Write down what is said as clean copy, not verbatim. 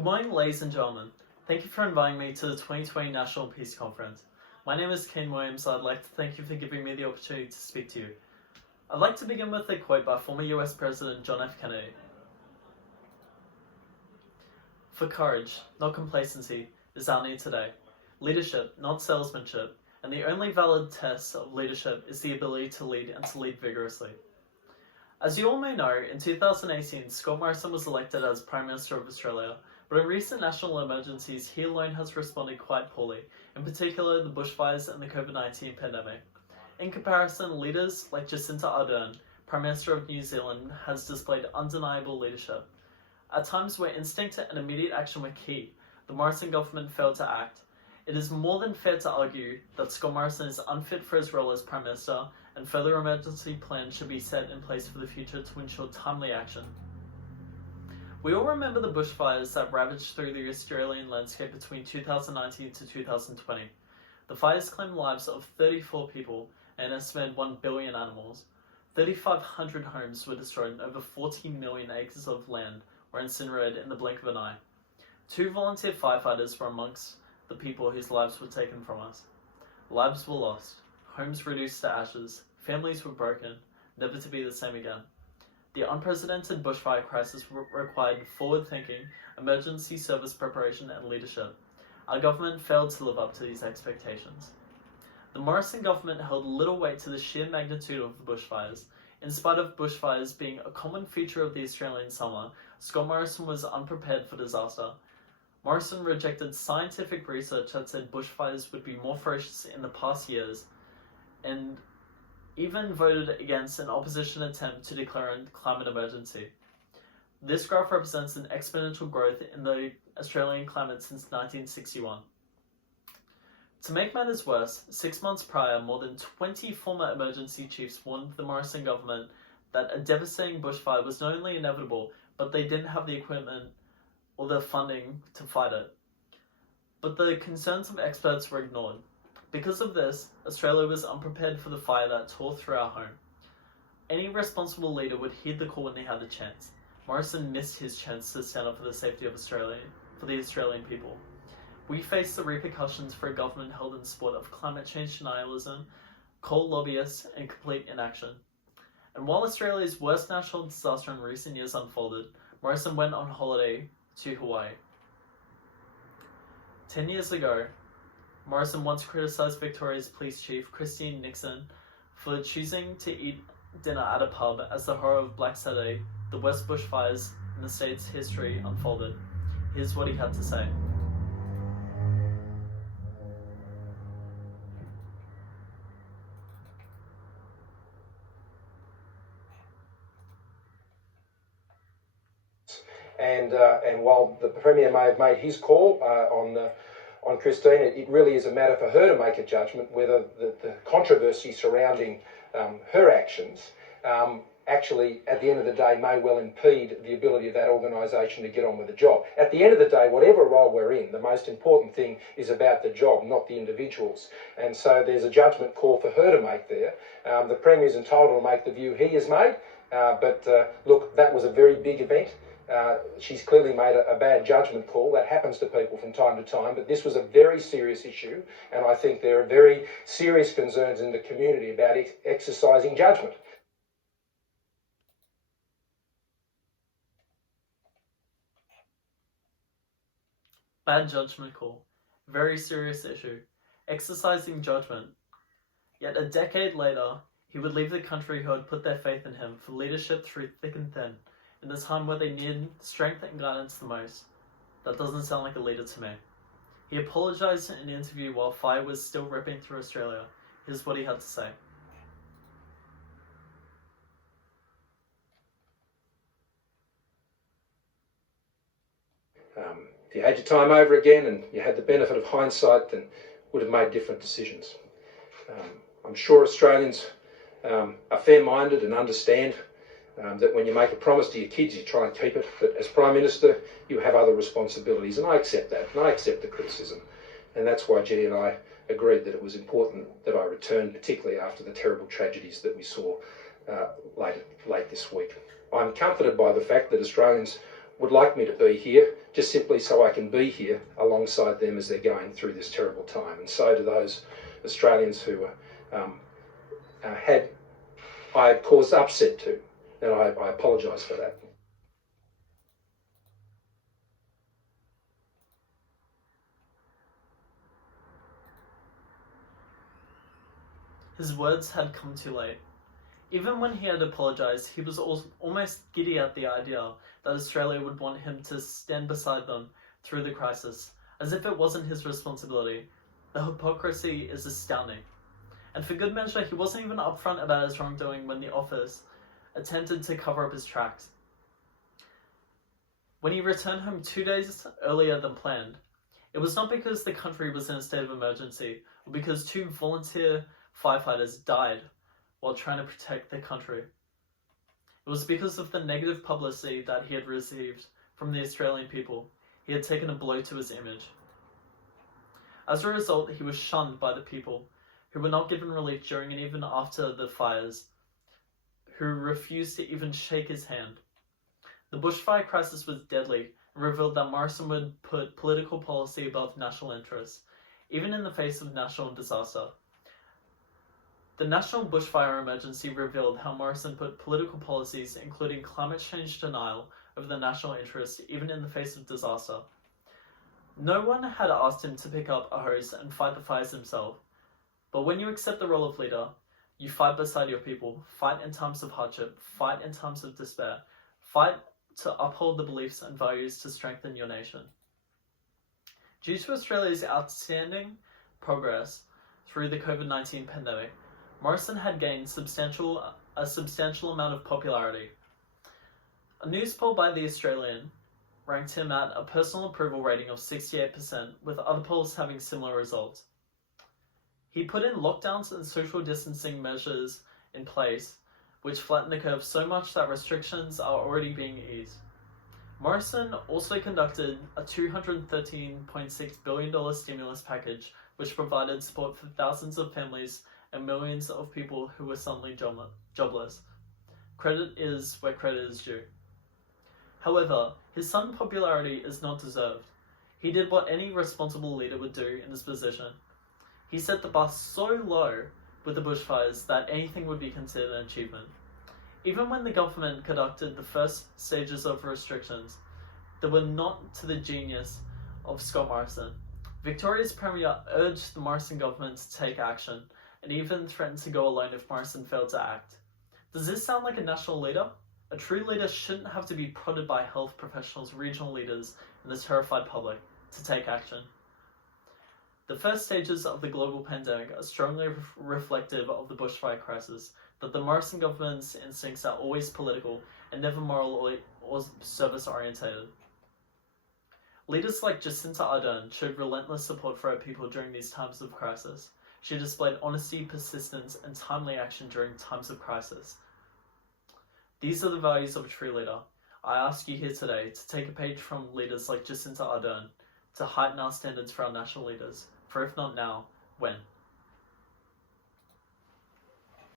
Good morning, ladies and gentlemen. Thank you for inviting me to the 2020 National Peace Conference. My name is Kane, and I'd like to thank you for giving me the opportunity to speak to you. I'd like to begin with a quote by former US President John F. Kennedy. For courage, not complacency, is our need today. Leadership, not salesmanship, and the only valid test of leadership is the ability to lead and to lead vigorously. As you all may know, in 2018, Scott Morrison was elected as Prime Minister of Australia, but in recent national emergencies, he alone has responded quite poorly, in particular the bushfires and the COVID-19 pandemic. In comparison, leaders like Jacinda Ardern, Prime Minister of New Zealand, has displayed undeniable leadership. At times where instinct and immediate action were key, the Morrison government failed to act. It is more than fair to argue that Scott Morrison is unfit for his role as Prime Minister, and further emergency plans should be set in place for the future to ensure timely action. We all remember the bushfires that ravaged through the Australian landscape between 2019 to 2020. The fires claimed the lives of 34 people and an estimated 1 billion animals. 3,500 homes were destroyed and over 14 million acres of land were incinerated in the blink of an eye. 2 volunteer firefighters were amongst the people whose lives were taken from us. Lives were lost, homes reduced to ashes, families were broken, never to be the same again. The unprecedented bushfire crisis required forward-thinking, emergency service preparation and leadership. Our government failed to live up to these expectations. The Morrison government held little weight to the sheer magnitude of the bushfires. In spite of bushfires being a common feature of the Australian summer, Scott Morrison was unprepared for disaster. Morrison rejected scientific research that said bushfires would be more ferocious in the past years, and even voted against an opposition attempt to declare a climate emergency. This graph represents an exponential growth in the Australian climate since 1961. To make matters worse, 6 months prior, more than 20 former emergency chiefs warned the Morrison government that a devastating bushfire was not only inevitable, but they didn't have the equipment or the funding to fight it. But the concerns of experts were ignored. Because of this, Australia was unprepared for the fire that tore through our home. Any responsible leader would heed the call when they had the chance. Morrison missed his chance to stand up for the safety of Australia, for the Australian people. We face the repercussions for a government held in support of climate change denialism, coal lobbyists, and complete inaction. And while Australia's worst natural disaster in recent years unfolded, Morrison went on holiday to Hawaii. 10 years ago, Morrison once criticised Victoria's police chief, Christine Nixon, for choosing to eat dinner at a pub as the horror of Black Saturday, the worst bushfires in the state's history, unfolded. Here's what he had to say. And while the Premier may have made his call on Christine, it really is a matter for her to make a judgment whether the controversy surrounding her actions actually, at the end of the day, may well impede the ability of that organisation to get on with the job. At the end of the day, whatever role we're in, the most important thing is about the job, not the individuals. And so there's a judgment call for her to make there. The Premier's entitled to make the view he has made, but look, that was a very big event. She's clearly made a bad judgment call. That happens to people from time to time, but this was a very serious issue, and I think there are very serious concerns in the community about exercising judgment. Bad judgment call. Very serious issue. Exercising judgment. Yet a decade later, he would leave the country who had put their faith in him for leadership through thick and thin, in a time where they needed strength and guidance the most. That doesn't sound like a leader to me. He apologised in an interview while fire was still ripping through Australia. Here's what he had to say. If you had your time over again and you had the benefit of hindsight, then would have made different decisions. I'm sure Australians are fair-minded and understand that when you make a promise to your kids, you try and keep it. But as Prime Minister, you have other responsibilities, and I accept that, and I accept the criticism. And that's why Jenny and I agreed that it was important that I return, particularly after the terrible tragedies that we saw late this week. I'm comforted by the fact that Australians would like me to be here, just simply so I can be here alongside them as they're going through this terrible time. And so to those Australians who I had caused upset to, and I apologise for that. His words had come too late. Even when he had apologised, he was almost giddy at the idea that Australia would want him to stand beside them through the crisis, as if it wasn't his responsibility. The hypocrisy is astounding. And for good measure, he wasn't even upfront about his wrongdoing when the office attempted to cover up his tracks. When he returned home 2 days earlier than planned, it was not because the country was in a state of emergency, or because 2 volunteer firefighters died while trying to protect the country. It was because of the negative publicity that he had received from the Australian people. He had taken a blow to his image. As a result, he was shunned by the people who were not given relief during and even after the fires, who refused to even shake his hand. The bushfire crisis was deadly and revealed that Morrison would put political policy above national interests, even in the face of national disaster. The National Bushfire Emergency revealed how Morrison put political policies, including climate change denial, over the national interest, even in the face of disaster. No one had asked him to pick up a hose and fight the fires himself. But when you accept the role of leader, you fight beside your people, fight in times of hardship, fight in times of despair, fight to uphold the beliefs and values to strengthen your nation. Due to Australia's outstanding progress through the COVID-19 pandemic, Morrison had gained a substantial amount of popularity. A news poll by The Australian ranked him at a personal approval rating of 68%, with other polls having similar results. He put in lockdowns and social distancing measures in place, which flattened the curve so much that restrictions are already being eased. Morrison also conducted a $213.6 billion stimulus package, which provided support for thousands of families and millions of people who were suddenly jobless. Credit is where credit is due. However, his sudden popularity is not deserved. He did what any responsible leader would do in his position. He set the bar so low with the bushfires that anything would be considered an achievement. Even when the government conducted the first stages of restrictions, they were not to the genius of Scott Morrison. Victoria's Premier urged the Morrison government to take action, and even threatened to go alone if Morrison failed to act. Does this sound like a national leader? A true leader shouldn't have to be prodded by health professionals, regional leaders, and the terrified public to take action. The first stages of the global pandemic are strongly reflective of the bushfire crisis, that the Morrison government's instincts are always political and never moral or service-orientated. Leaders like Jacinda Ardern showed relentless support for her people during these times of crisis. She displayed honesty, persistence, and timely action during times of crisis. These are the values of a true leader. I ask you here today to take a page from leaders like Jacinda Ardern to heighten our standards for our national leaders. For if not now, when?